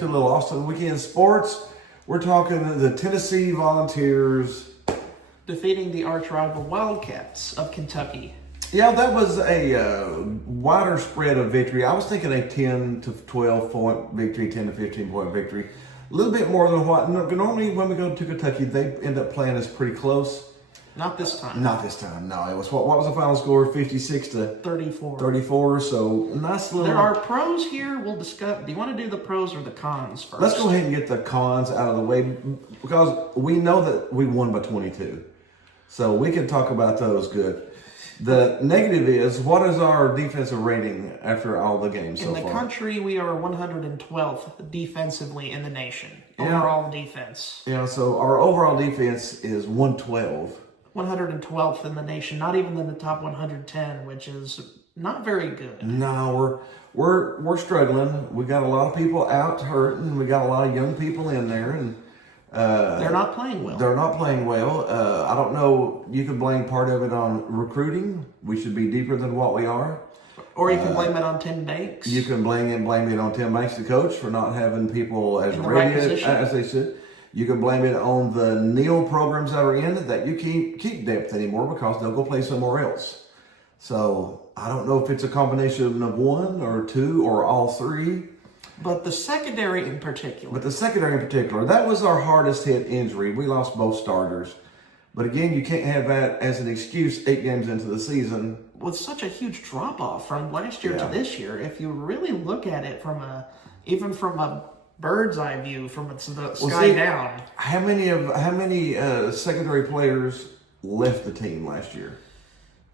into a little Austin Weekend Sports. We're talking the Tennessee Volunteers defeating the arch rival Wildcats of Kentucky. Yeah, that was a wider spread of victory. I was thinking a 10 to 12 point victory, 10 to 15 point victory. A little bit more than what normally when we go to Kentucky, they end up playing us pretty close. Not this time. Not this time. No, it was what was the final score? 56 to 34. 34. So nice little. There are pros here. We'll discuss. Do you want to do the pros or the cons first? Let's go ahead and get the cons out of the way because we know that we won by 22, so we can talk about those good. The negative is, what is our defensive rating after all the games so far? In the country, we are 112th defensively in the nation. Overall defense. Yeah, so our overall defense is 112. 112th in the nation, not even in the top 110, which is not very good. No, we're struggling. We got a lot of people out hurt, and we got a lot of young people in there, and they're not playing well. They're not playing well. I don't know. You can blame part of it on recruiting. We should be deeper than what we are. Or you can blame it on Tim Banks. You can blame it on Tim Banks, the coach, for not having people as ready as they should. You can blame it on the NEAL programs that are in that you can't keep depth anymore because they'll go play somewhere else. So I don't know if it's a combination of one or two or all three. But the secondary in particular. That was our hardest hit injury. We lost both starters. But again, you can't have that as an excuse 8 games into the season. With such a huge drop off from last year to this year, if you really look at it even from a bird's eye view, from the sky down. How many secondary players left the team last year?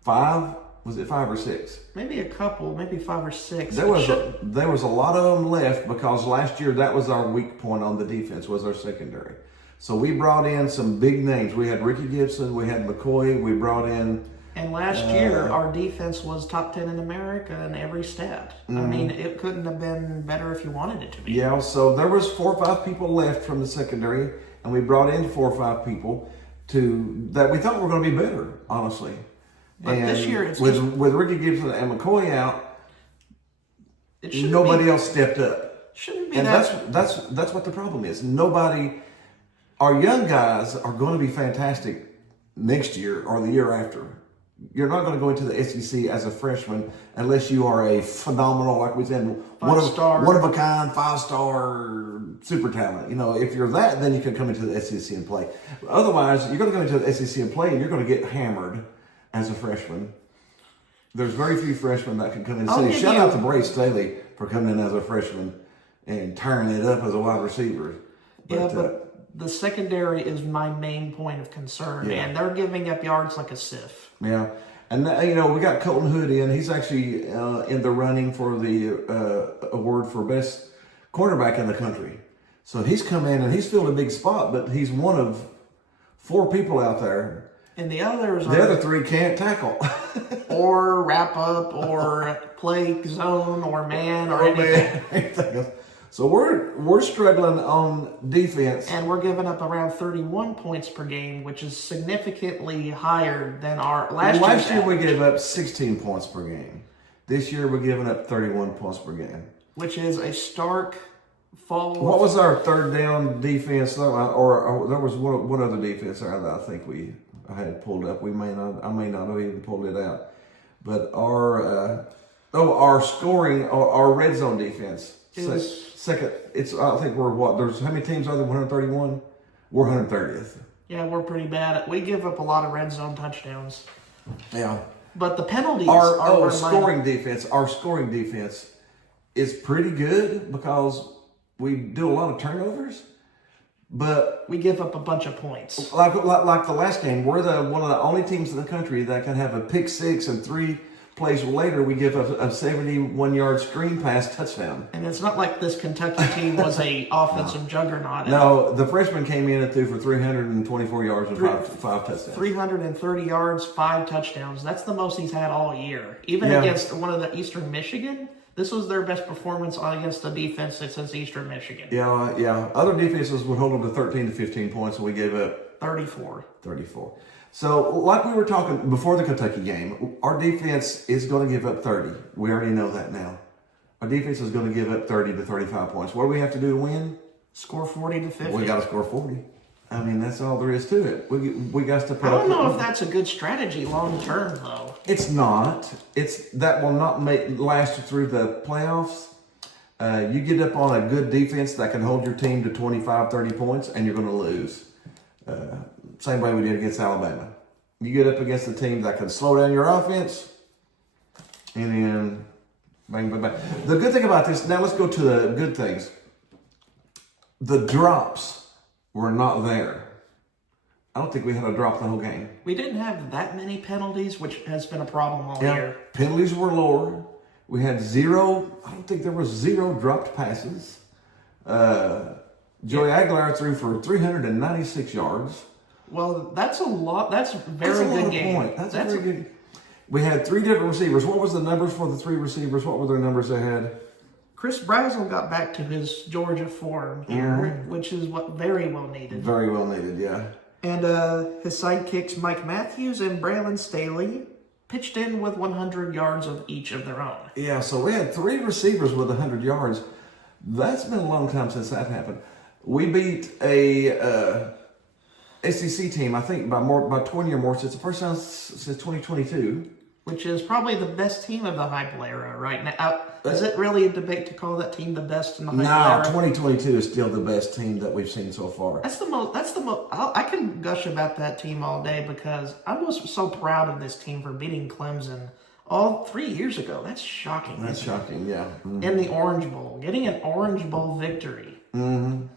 5? Was it 5 or 6? Maybe a couple, maybe 5 or 6. There was a lot of them left because last year that was our weak point on the defense, was our secondary. So we brought in some big names. We had Ricky Gibson, we had McCoy, we brought in. And last year our defense was top 10 in America in every stat. Mm-hmm. I mean, it couldn't have been better if you wanted it to be. Yeah, so there was 4 or 5 people left from the secondary, and we brought in 4 or 5 people that we thought were going to be better, honestly. But this year, it's with Ricky Gibson and McCoy out, nobody else stepped up. Shouldn't be and that's what the problem is. Our young guys are going to be fantastic next year or the year after. You're not going to go into the SEC as a freshman unless you are a phenomenal, like we said, one of a kind, 5-star super talent. You know, if you're that, then you can come into the SEC and play. Otherwise, you're going to go into the SEC and play, and you're going to get hammered as a freshman. There's very few freshmen that can come in and say, shout out to Brace Staley for coming in as a freshman and turning it up as a wide receiver. But the secondary is my main point of concern, and they're giving up yards like a sieve. Yeah, and we got Colton Hood in. He's actually in the running for the award for best cornerback in the country. So he's come in and he's filled a big spot, but he's one of 4 people out there. And the others the other 3 can't tackle. or wrap up, or play zone, or man, or anything. So we're struggling on defense. And we're giving up around 31 points per game, which is significantly higher than our last year. We gave up 16 points per game. This year we're giving up 31 points per game. Which is a stark fall. What was our third down defense? Or there was one other defense there that I think I had pulled up. I may not have even pulled it out. But our scoring, our red zone defense. Second, I think we're there's how many teams are there? 131? We're 130th. Yeah, we're pretty bad. We give up a lot of red zone touchdowns. Yeah. But the penalties our scoring defense is pretty good because we do a lot of turnovers. But we give up a bunch of points. Like the last game, we're one of the only teams in the country that can have a pick 6 and 3 plays later, we give a 71-yard screen pass touchdown. And it's not like this Kentucky team was a offensive juggernaut. No, the freshman came in and threw for 324 yards and 5 touchdowns. 330 yards, 5 touchdowns. That's the most he's had all year. Even against one of the Eastern Michigan, this was their best performance against the defense since Eastern Michigan. Yeah. Other defenses would hold them to 13 to 15 points, and we gave up 34. So, like we were talking before the Kentucky game, our defense is going to give up 30. We already know that now. our defense is going to give up 30 to 35 points. What do we have to do to win? Score 40 to 50. We got to score 40. I mean, that's all there is to it. We got to put I up. don't know if that's a good strategy long term, though. It's not. That will not last you through the playoffs. You get up on a good defense that can hold your team to 25, 30 points, and you're going to lose. Same way we did against Alabama. You get up against a team that can slow down your offense, and then bang, bang, bang. The good thing about this, now let's go to the good things. The drops were not there. I don't think we had a drop the whole game. We didn't have that many penalties, which has been a problem all year. Penalties were lower. We had zero. I don't think there was zero dropped passes. Joey Aguilar threw for 396 yards. Well, that's a lot. That's a very good game. That's a very good. We had 3 different receivers. What was the numbers for the 3 receivers? What were their numbers they had? Chris Brazel got back to his Georgia form here, which is what very well needed. Very well needed, yeah. And his sidekicks, Mike Matthews and Braylon Staley, pitched in with 100 yards of each of their own. Yeah, so we had 3 receivers with 100 yards. That's been a long time since that happened. We beat a SEC team, I think, by 20 or more. It's the first time since 2022. Which is probably the best team of the Heupel era right now. Is it really a debate to call that team the best in the Heupel era? No, 2022 is still the best team that we've seen so far. That's the most. I can gush about that team all day because I was so proud of this team for beating Clemson all 3 years ago. That's shocking. That's shocking, yeah. Mm-hmm. In the Orange Bowl, getting an Orange Bowl victory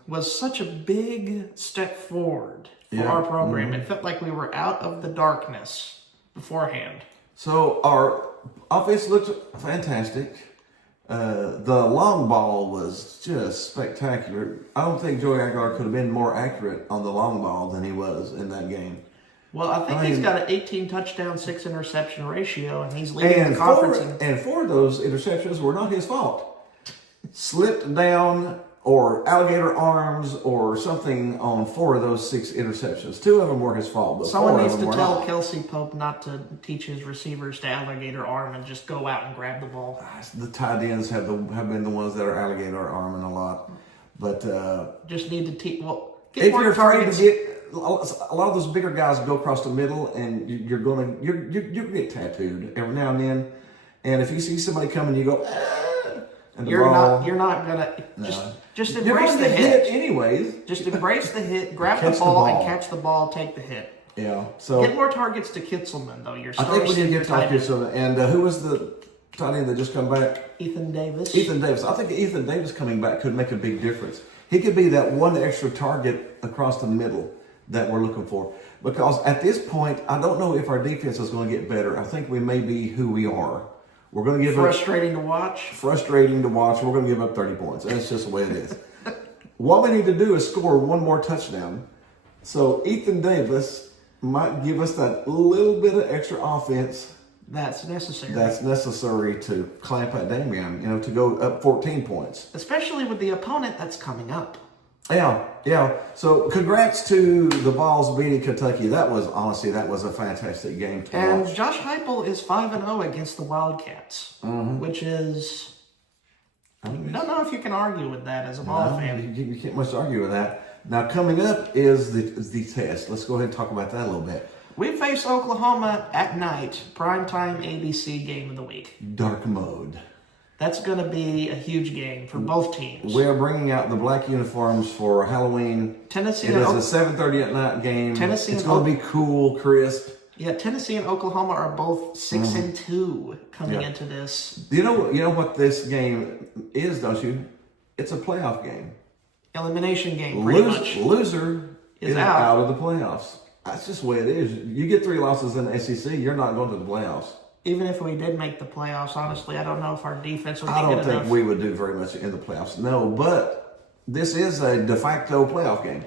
was such a big step forward for our program. It felt like we were out of the darkness beforehand. So our offense looked fantastic. The long ball was just spectacular. I don't think Joey Aguilar could have been more accurate on the long ball than he was in that game. Well, I think he's got an 18 touchdown, 6 interception ratio, and he's leading the conference. And 4 of those interceptions were not his fault. Slipped down or alligator arms or something on 4 of those 6 interceptions. 2 of them were his fault, but someone 4 needs of them to were tell not. Kelsey Pope not to teach his receivers to alligator arm and just go out and grab the ball. The tight ends have been the ones that are alligator arming a lot, but just need to teach. Well, if you're afraid to get a lot of those bigger guys go across the middle, and you're gonna get tattooed every now and then. And if you see somebody coming, you go. And You're not gonna just embrace the hit anyways. Just embrace the hit, grab the ball, and catch the ball, take the hit. Yeah. So get more targets to Kitzelman though. I think we did get targets to Kitzelman. And who was the tight end that just come back? Ethan Davis. I think Ethan Davis coming back could make a big difference. He could be that one extra target across the middle that we're looking for. Because at this point, I don't know if our defense is going to get better. I think we may be who we are. We're going to give frustrating to watch. Frustrating to watch. We're going to give up 30 points. That's just the way it is. What we need to do is score 1 more touchdown. So Ethan Davis might give us that little bit of extra offense that's necessary. That's necessary to clamp that Damian, to go up 14 points. Especially with the opponent that's coming up. Yeah. So congrats to the Vols beating Kentucky. That was a fantastic game to watch. And Josh Heupel is 5-0 against the Wildcats, which is I don't know if you can argue with that as a Vol fan. You can't much argue with that. Now coming up is the test. Let's go ahead and talk about that a little bit. We face Oklahoma at night, primetime ABC game of the week. Dark mode. That's going to be a huge game for both teams. We are bringing out the black uniforms for Halloween. Tennessee. It is a 7:30 at night game. It's going to be cool, crisp. Yeah, Tennessee and Oklahoma are both 6-2 coming into this. You know what this game is, don't you? It's a playoff game. Elimination game, pretty much. Loser is out of the playoffs. That's just the way it is. You get 3 losses in the SEC, you're not going to the playoffs. Even if we did make the playoffs, honestly, I don't know if our defense would be good enough. I don't think we would do very much in the playoffs. No, but this is a de facto playoff game.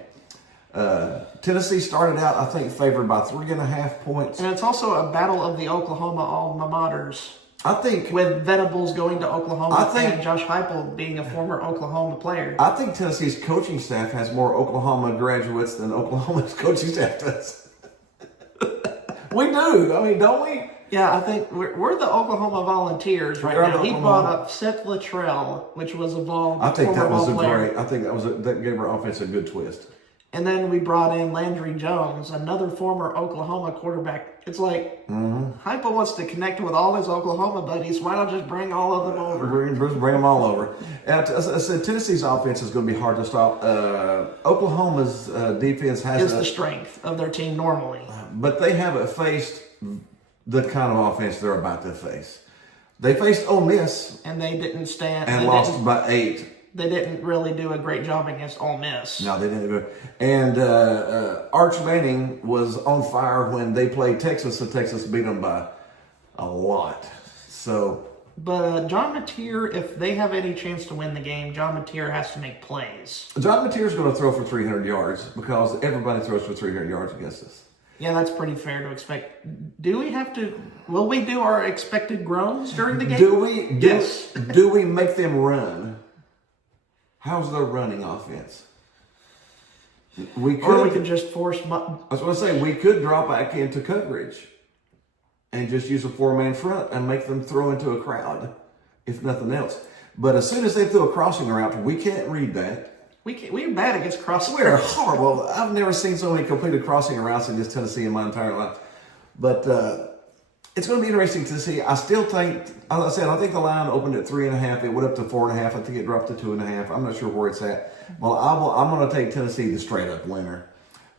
Tennessee started out, I think, favored by 3.5 points. And it's also a battle of the Oklahoma alma maters. I think with Venables going to Oklahoma and Josh Heupel being a former Oklahoma player. I think Tennessee's coaching staff has more Oklahoma graduates than Oklahoma's coaching staff does. We do. I mean, don't we? Yeah, I think we're the Oklahoma Volunteers right We are now. the He Oklahoma- brought up Seth Luttrell, which was a I think former that was ball a player. great. I think that gave our offense a good twist. And then we brought in Landry Jones, another former Oklahoma quarterback. It's like Hypo wants to connect with all his Oklahoma buddies. Why not just bring all of them over? Bring them all over. And I said Tennessee's offense is going to be hard to stop. Oklahoma's defense has Is the strength of their team normally. but they haven't faced the kind of offense they're about to face. They faced Ole Miss And they didn't stand. and they lost didn't- by 8. They didn't really do a great job against Ole Miss. No, they didn't do it. And Arch Manning was on fire when they played Texas, so Texas beat them by a lot. So But John Mateer, if they have any chance to win the game, John Mateer has to make plays. John Mateer's going to throw for 300 yards because everybody throws for 300 yards against us. Yeah, that's pretty fair to expect. Do we have to? Will we do our expected groans during the game? Yes. Do we make them run? How's their running offense? We could. Or we could just force. I was going to say we could drop back into coverage and just use a 4-man front and make them throw into a crowd, if nothing else. But as soon as they throw a crossing route, we can't read that. We're bad against crossing. We're horrible. I've never seen so many completed crossing routes against Tennessee in my entire life. But it's going to be interesting to see. I still think, as I said, I think the line opened at 3.5. It went up to 4.5. I think it dropped to 2.5. I'm not sure where it's at. Well, I'm going to take Tennessee the straight up winner.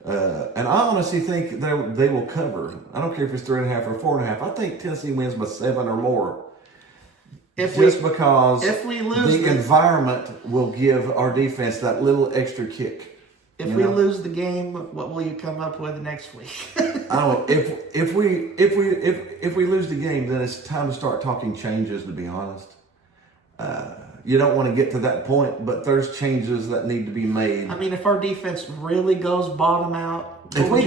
And I honestly think they will cover. I don't care if it's 3.5 or 4.5. I think Tennessee wins by 7 or more. Because if we lose the environment will give our defense that little extra kick. If we lose the game, what will you come up with next week? I don't know. If we lose the game, then it's time to start talking changes. To be honest, you don't want to get to that point, but there's changes that need to be made. I mean, if our defense really goes bottom out, if we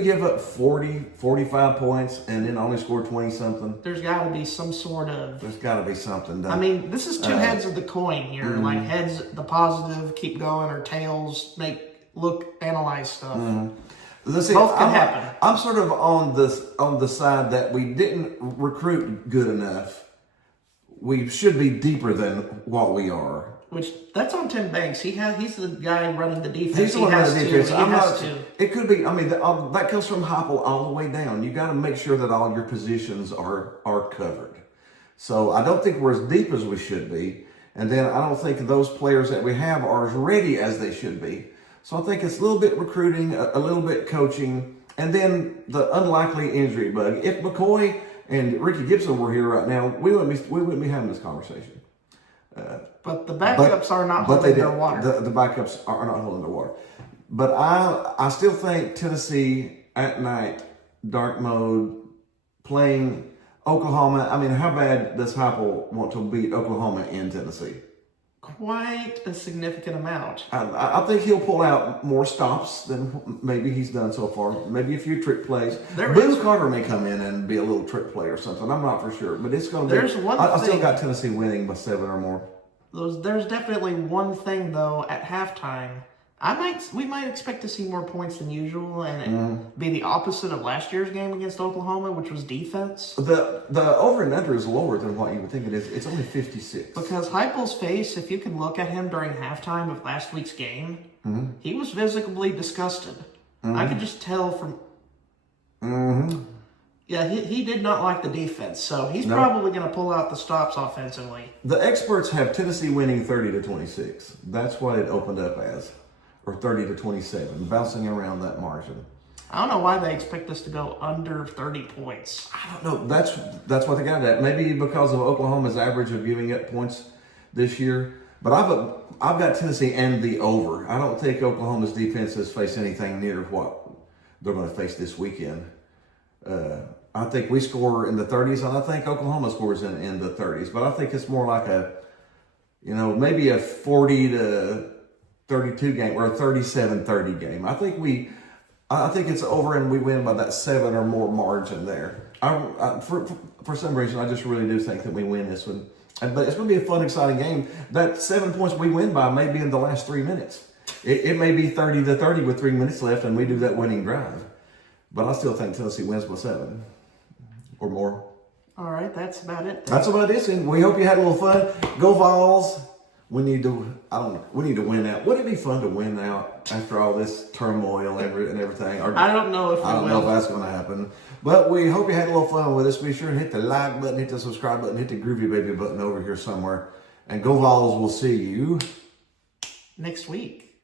give up 40, 45 points and then only score 20 something, there's got to be some sort of. There's got to be something done. I mean, this is two heads of the coin here. Like heads, the positive, keep going, or tails, analyze stuff. Let's see, Both can happen. I'm sort of on the side that we didn't recruit good enough. We should be deeper than what we are. Which that's on Tim Banks. He's the guy running the defense. He's the one running the defense. He has to. It could be. I mean, that comes from Heupel all the way down. You got to make sure that all your positions are covered. So I don't think we're as deep as we should be, and then I don't think those players that we have are as ready as they should be. So I think it's a little bit recruiting, a little bit coaching, and then the unlikely injury bug. If McCoy and Ricky Gibson were here right now, we wouldn't be having this conversation. But the backups are not holding their water. The backups are not holding their water. But I still think Tennessee at night, dark mode, playing Oklahoma. I mean, how bad does Heupel want to beat Oklahoma in Tennessee? Quite a significant amount. I think he'll pull out more stops than maybe he's done so far. Maybe a few trick plays. Boone Carter may come in and be a little trick play or something. I'm not for sure. But it's going to be. I still got Tennessee winning by 7 or more. There's definitely one thing, though, at halftime. We might expect to see more points than usual, and it be the opposite of last year's game against Oklahoma, which was defense. The over and under is lower than what you would think it is. It's only 56. Because Heupel's face, if you can look at him during halftime of last week's game, he was visibly disgusted. I could just tell from. Yeah, he did not like the defense, so he's probably going to pull out the stops offensively. The experts have Tennessee winning 30-26. That's what it opened up as. Or 30-27, bouncing around that margin. I don't know why they expect us to go under 30 points. I don't know. That's what they got at. Maybe because of Oklahoma's average of giving up points this year. But I've got Tennessee and the over. I don't think Oklahoma's defenses face anything near what they're going to face this weekend. I think we score in the 30s, and I think Oklahoma scores in the 30s. But I think it's more like maybe a 40-32 game or a 37-30 game. I think it's over and we win by that 7 or more margin there. For some reason, I just really do think that we win this one. But it's going to be a fun, exciting game. That 7 points we win by may be in the last 3 minutes. It may be 30-30 with 3 minutes left and we do that winning drive. But I still think Tennessee wins by 7. or more. All right, that's about it. That's about it. And we hope you had a little fun. Go Vols. We need to win out. Would it be fun to win out after all this turmoil and everything? Or, I don't know if I don't know if that's going to happen. But we hope you had a little fun with us. Be sure to hit the like button, hit the subscribe button, hit the groovy baby button over here somewhere. And Go Vols. We'll see you next week.